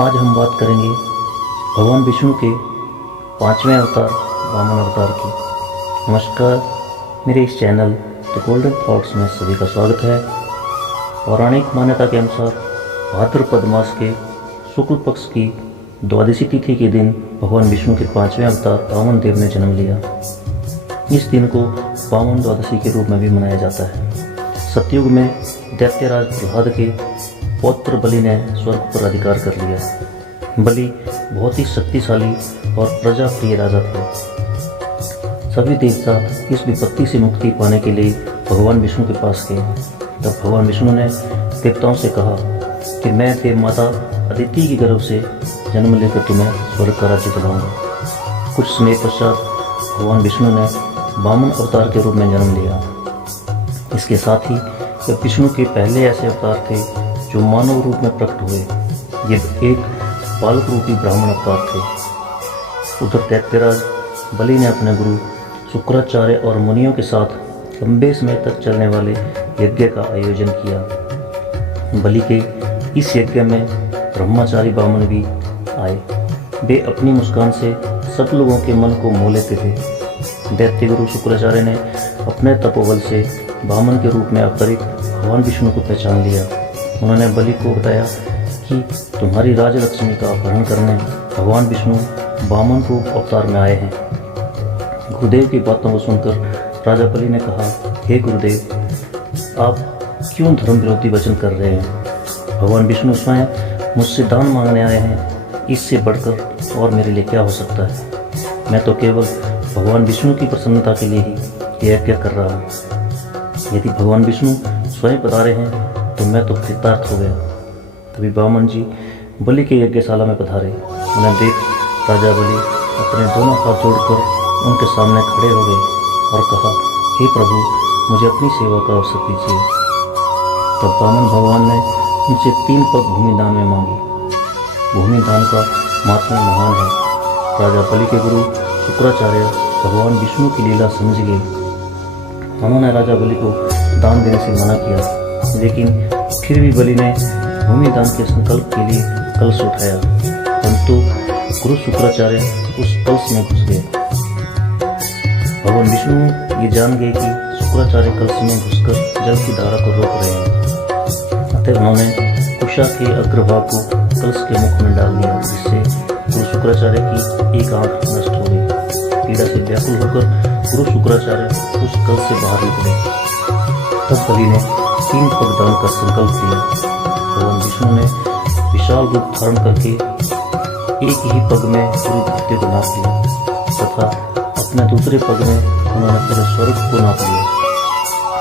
आज हम बात करेंगे भगवान विष्णु के 5वें अवतार वामन अवतार की। नमस्कार, मेरे इस चैनल द गोल्डन थॉट्स में सभी का स्वागत है। पौराणिक मान्यता के अनुसार भाद्रपद मास के शुक्ल पक्ष की द्वादशी तिथि के दिन भगवान विष्णु के 5वें अवतार वामन देव ने जन्म लिया। इस दिन को वामन द्वादशी के रूप में भी मनाया जाता है। सतयुग में दैत्यराज प्रहलाद के पौत्र बलि ने स्वर्ग पर अधिकार कर लिया। बलि बहुत ही शक्तिशाली और प्रजाप्रिय राजा थे। सभी देवता इस विपत्ति से मुक्ति पाने के लिए भगवान विष्णु के पास गए। तब भगवान विष्णु ने देवताओं से कहा कि मैं देव माता अदिति की गर्भ से जन्म लेकर तुम्हें स्वर्ग का राज्य दिलाऊंगा। कुछ समय पश्चात भगवान विष्णु ने वामन अवतार के रूप में जन्म लिया। इसके साथ ही ये विष्णु के पहले ऐसे अवतार थे जो मानव रूप में प्रकट हुए। ये एक बालक रूपी ब्राह्मण अवतार थे। उधर दैत्यराज बलि ने अपने गुरु शुक्राचार्य और मुनियों के साथ लंबे समय तक चलने वाले यज्ञ का आयोजन किया। बलि के इस यज्ञ में ब्रह्मचारी वामन भी आए। वे अपनी मुस्कान से सब लोगों के मन को मोह लेते थे। दैत्य गुरु शुक्राचार्य ने अपने तपोबल से वामन के रूप में अवतरित भगवान विष्णु को पहचान लिया। उन्होंने बलि को बताया कि तुम्हारी राजलक्ष्मी का अपहरण करने भगवान विष्णु वामन रूप अवतार में आए हैं। गुरुदेव की बातों को सुनकर राजा बलि ने कहा, हे गुरुदेव, आप क्यों धर्म विरोधी वचन कर रहे हैं? भगवान विष्णु स्वयं मुझसे दान मांगने आए हैं। इससे बढ़कर और मेरे लिए क्या हो सकता है? मैं तो केवल भगवान विष्णु की प्रसन्नता के लिए ही यज्ञ कर रहा हूँ। यदि भगवान विष्णु स्वयं पधारे हैं तो मैं तो कृतार्थ हो गया। तभी वामन जी बलि के यज्ञशाला में पधारे। उन्हें देख राजा बलि अपने दोनों हाथ जोड़कर उनके सामने खड़े हो गए और कहा, हे प्रभु, मुझे अपनी सेवा का अवसर दीजिए। तब वामन भगवान ने उनसे 3 पग भूमि दान में मांगी। भूमि दान का महात्म्य महान है। राजा बलि के गुरु शुक्राचार्य भगवान विष्णु की लीला समझ गए। उन्होंने राजा बलि को दान देने से मना किया, लेकिन फिर भी बलि ने भूमि दान के संकल्प के लिए कलश उठाया, परंतु गुरु शुक्राचार्य उस कलश में घुस गए। भगवान विष्णु ये जान गए कि शुक्राचार्य कलश में घुसकर जल की धारा को रोक रहे हैं। अतः उन्होंने कुशा के अग्रभाग को कलश के मुख में डाल दिया, जिससे गुरु शुक्राचार्य की एक आंख नष्ट हो गई। पीड़ा से व्याकुल होकर गुरु शुक्राचार्य उस कलश से बाहर निकले। तब बलि ने 3 पग दान का संकल्प लिया। भगवान विष्णु ने विशाल रूप धारण करके एक ही पग में पूरी धरती को नाप लिया तथा अपने दूसरे पग में उन्होंने पूरे स्वर्ग को नाप लिया।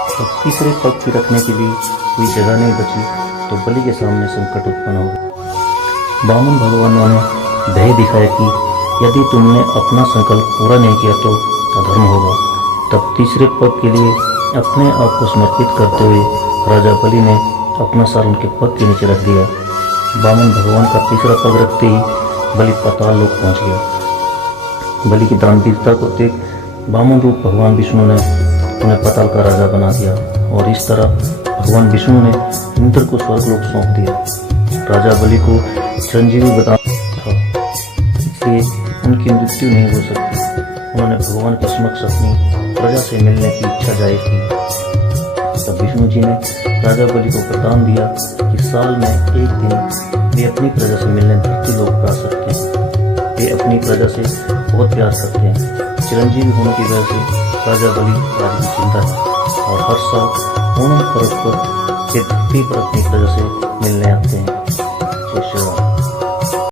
तब तीसरे पग की रखने के लिए कोई जगह नहीं बची तो बलि के सामने संकट उत्पन्न हो गया। वामन भगवानों ने भय दिखाया कि यदि तुमने अपना संकल्प पूरा नहीं किया तो अधर्म होगा। तब तीसरे पग के लिए अपने आप को समर्पित करते हुए राजा बलि ने अपना सार उनके पग के नीचे रख दिया। वामन भगवान का तीसरा पग रखते ही बलि पाताल लोक पहुंच गया। बलि की दानवीरता को देख वामन रूप भगवान विष्णु ने उन्हें पाताल का राजा बना दिया और इस तरह भगवान विष्णु ने इंद्र को स्वर्गलोक सौंप दिया। राजा बलि को चिरंजीवी बताना था, इसलिए उनकी मृत्यु नहीं हो सकती। उन्होंने भगवान के समक्ष अपनी प्रजा से मिलने की इच्छा जाहिर की। तब विष्णु जी ने राजा बलि को वरदान दिया कि साल में एक दिन वे अपनी प्रजा से मिलने धरती लोक पर आ सकते हैं। वे अपनी प्रजा से बहुत प्यार करते हैं। चिरंजीवी होने की वजह से राजा बलि राज्य की चिंता है और हर साल ओणम पर्व पर वे धरती पर अपनी प्रजा से मिलने आते हैं। जय श्री राम।